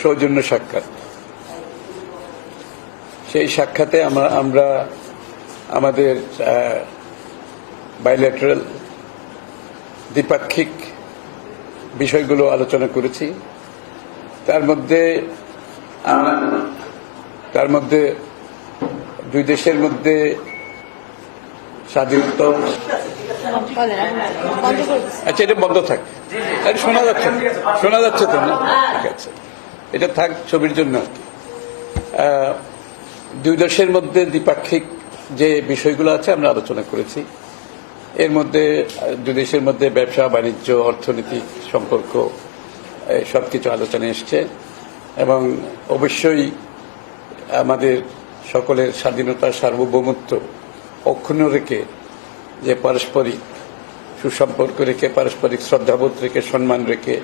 সৌজন্য সাক্ষাৎ। সেই সাক্ষাতে আমরা আমাদের বাইল্যাটারাল দ্বিপাক্ষিক বিষয়গুলো আলোচনা করেছি। তার মধ্যে দুই দেশের মধ্যে স্বাধীনতা। আচ্ছা, এটা বন্ধ থাক, শোনা যাচ্ছে তো না? ঠিক আছে, এটা থাক ছবির জন্য। দুই দেশের মধ্যে দ্বিপাক্ষিক যে বিষয়গুলো আছে আমরা আলোচনা করেছি। এর মধ্যে দুই দেশের মধ্যে ব্যবসা বাণিজ্য, অর্থনৈতিক সম্পর্ক সবকিছু আলোচনায় এসছে এবং অবশ্যই আমাদের সকলের স্বাধীনতা, সার্বভৌমত্ব অক্ষুণ্ণ রেখে, যে পারস্পরিক সুসম্পর্ক রেখে, পারস্পরিক শ্রদ্ধাবোধ রেখে, সম্মান রেখে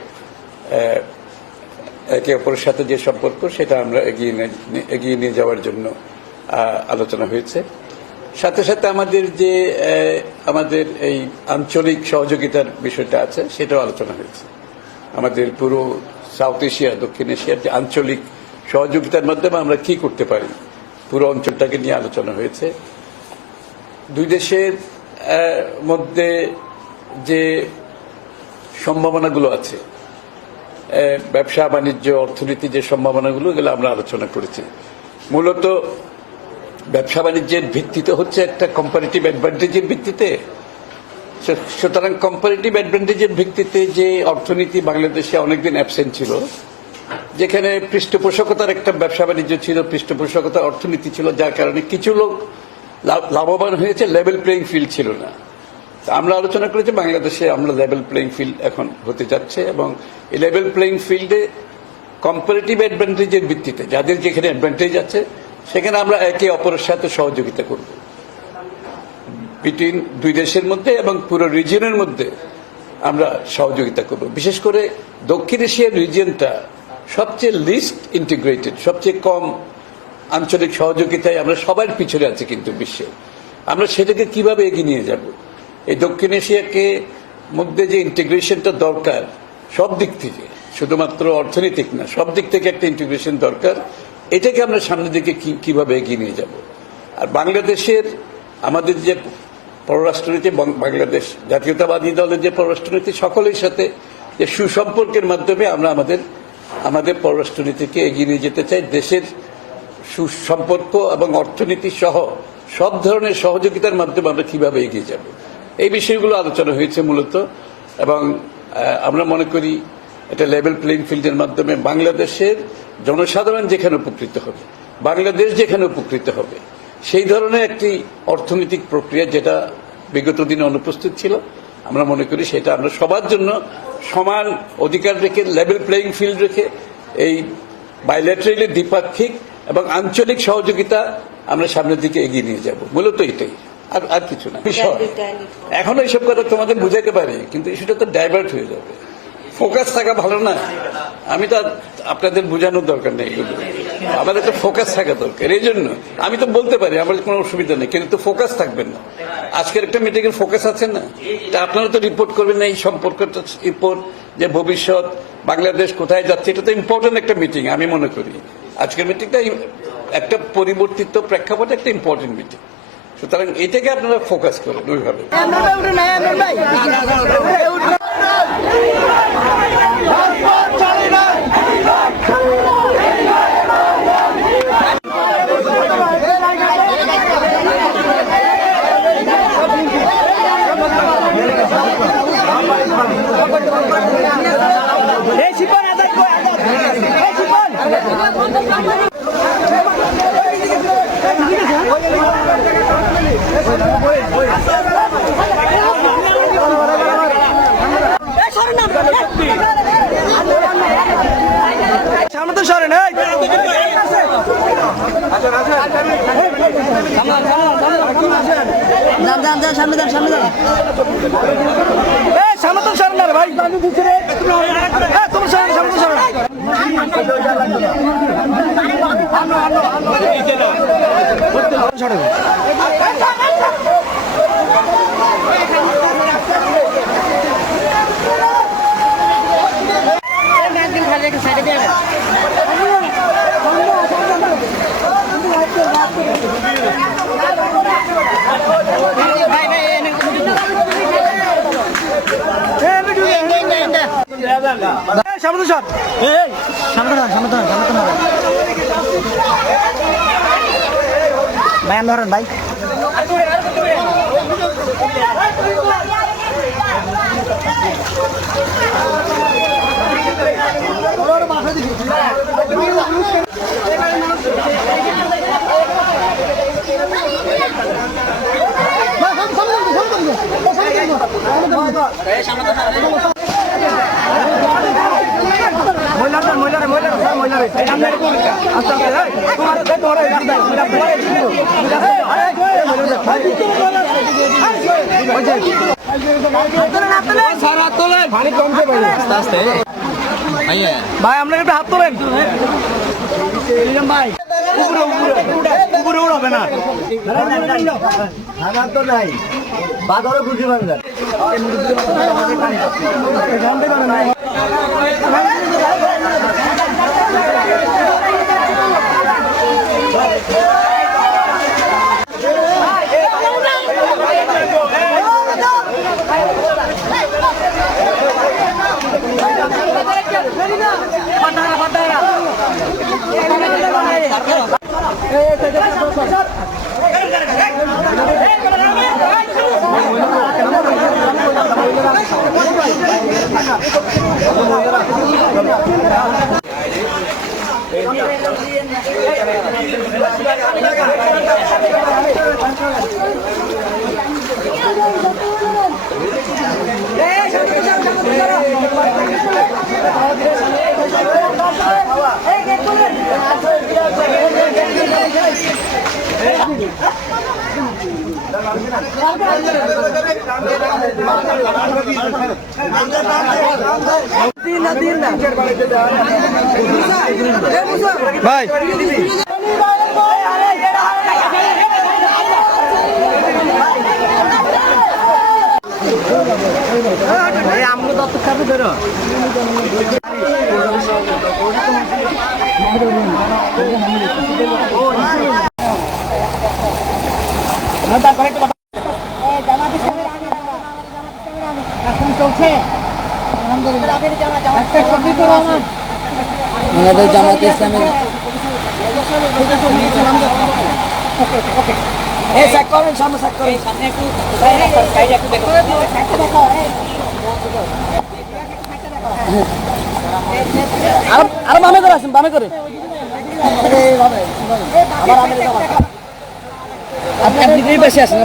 একে অপরের সাথে যে সম্পর্ক, সেটা আমরা এগিয়ে নিয়ে যাওয়ার জন্য আলোচনা হয়েছে। সাথে সাথে আমাদের এই আঞ্চলিক সহযোগিতার বিষয়টা আছে, সেটাও আলোচনা হয়েছে। আমাদের পুরো সাউথ এশিয়া, দক্ষিণ এশিয়ার যে আঞ্চলিক সহযোগিতার মাধ্যমে আমরা কি করতে পারি, পুরো অঞ্চলটাকে নিয়ে আলোচনা হয়েছে। দুই দেশের মধ্যে যে সম্ভাবনাগুলো আছে, ব্যবসা বাণিজ্য, অর্থনীতি, যে সম্ভাবনাগুলো, এগুলো আমরা আলোচনা করেছি। মূলত ব্যবসা বাণিজ্যের ভিত্তিতে হচ্ছে একটা কম্পারেটিভ অ্যাডভান্টেজের ভিত্তিতে। সুতরাং কম্পারেটিভ অ্যাডভান্টেজের ভিত্তিতে যে অর্থনীতি বাংলাদেশে অনেকদিন অ্যাবসেন্ট ছিল, যেখানে পৃষ্ঠপোষকতার একটা ব্যবসা বাণিজ্য ছিল, পৃষ্ঠপোষকতার অর্থনীতি ছিল, যার কারণে কিছু লোক লাভবান হয়েছে, লেভেল প্লেইং ফিল্ড ছিল না। আমরা আলোচনা করেছি বাংলাদেশে আমরা লেভেল প্লেইং ফিল্ড এখন হতে যাচ্ছে এবং এই লেভেল প্লেইং ফিল্ডে কম্পারেটিভ অ্যাডভান্টেজের ভিত্তিতে যাদের যেখানে অ্যাডভান্টেজ আছে, সেখানে আমরা একে অপরের সাথে সহযোগিতা করব বিটুইন দুই দেশের মধ্যে এবং পুরো রিজিয়নের মধ্যে আমরা সহযোগিতা করব। বিশেষ করে দক্ষিণ এশিয়ার রিজিয়নটা সবচেয়ে লিস্ট ইন্টিগ্রেটেড, সবচেয়ে কম আঞ্চলিক সহযোগিতায় আমরা সবার পিছনে আছি কিন্তু বিশ্বে। আমরা সেটাকে কিভাবে এগিয়ে নিয়ে যাব? এই দক্ষিণ এশিয়াকে মধ্যে যে ইন্টিগ্রেশনটা দরকার সব দিক থেকে, শুধুমাত্র অর্থনৈতিক না, সব দিক থেকে একটা ইন্টিগ্রেশন দরকার। এটাকে আমরা সামনের দিকে কিভাবে এগিয়ে নিয়ে যাব? আর বাংলাদেশের আমাদের যে পররাষ্ট্রনীতি, বাংলাদেশ জাতীয়তাবাদী দলের যে পররাষ্ট্রনীতি, সকলের সাথে যে সুসম্পর্কের মাধ্যমে আমরা আমাদের পররাষ্ট্রনীতিকে এগিয়ে নিয়ে যেতে চাই। দেশের সুসম্পর্ক এবং অর্থনীতি সহ সব ধরনের সহযোগিতার মাধ্যমে আমরা কিভাবে এগিয়ে যাব, এই বিষয়গুলো আলোচনা হয়েছে মূলত। এবং আমরা মনে করি এটা লেভেল প্লেইং ফিল্ডের মাধ্যমে বাংলাদেশের জনসাধারণ যেখানে উপকৃত হবে, বাংলাদেশ যেখানে উপকৃত হবে, সেই ধরনের একটি অর্থনৈতিক প্রক্রিয়া যেটা বিগত দিনে অনুপস্থিত ছিল, আমরা মনে করি সেটা আমরা সবার জন্য সমান অধিকার রেখে, লেভেল প্লেইং ফিল্ড রেখে এই বাইল্যাটারালি দ্বিপাক্ষিক এবং আঞ্চলিক সহযোগিতা আমরা সামনের দিকে এগিয়ে নিয়ে যাব। মূলত এটাই, আর কিছু না। এখনো এইসব কথা তোমাদের বুঝাইতে পারি, কিন্তু ইস্যুটা তো ডাইভার্ট হয়ে যাবে। ফোকাস থাকা ভালো না? আমি তো আপনাদের বোঝানোর দরকার নেই, আমাদের তো ফোকাস থাকা দরকার। এই জন্য আমি তো বলতে পারি, আমার কোনো অসুবিধা নেই, কিন্তু ফোকাস থাকবেন না। আজকের একটা মিটিং এর ফোকাস আছে না, তা আপনারা তো রিপোর্ট করবেন না এই সম্পর্কটা, রিপোর্ট যে ভবিষ্যৎ বাংলাদেশ কোথায় যাচ্ছে, এটা তো ইম্পর্টেন্ট একটা মিটিং। আমি মনে করি আজকের মিটিংটা একটা পরিবর্তিত প্রেক্ষাপটে একটা ইম্পর্টেন্ট মিটিং। সুতরাং এটাকে আপনারা ফোকাস করেন ওইভাবে। সামনে তো সরে নাই, সামনে দেন, সামনে দেন, সামনে তো সরে না রে ভাই, তোমার সরে, সামনে তো সরে। সামনে সর এই সামনে ভাই ধরেন ভাই ভাই আপনার একটা হাত তোলেন ভাই উপরে উড়াবে না তো নাই বাজারে বুঝতে পারবেন ভাই আমগো দত্তক কাছে ধরো এখন চলছে আমাদের জামাত ইসলামের আরো বামে করে আসেন বামে করে আপনি বেশি আসেন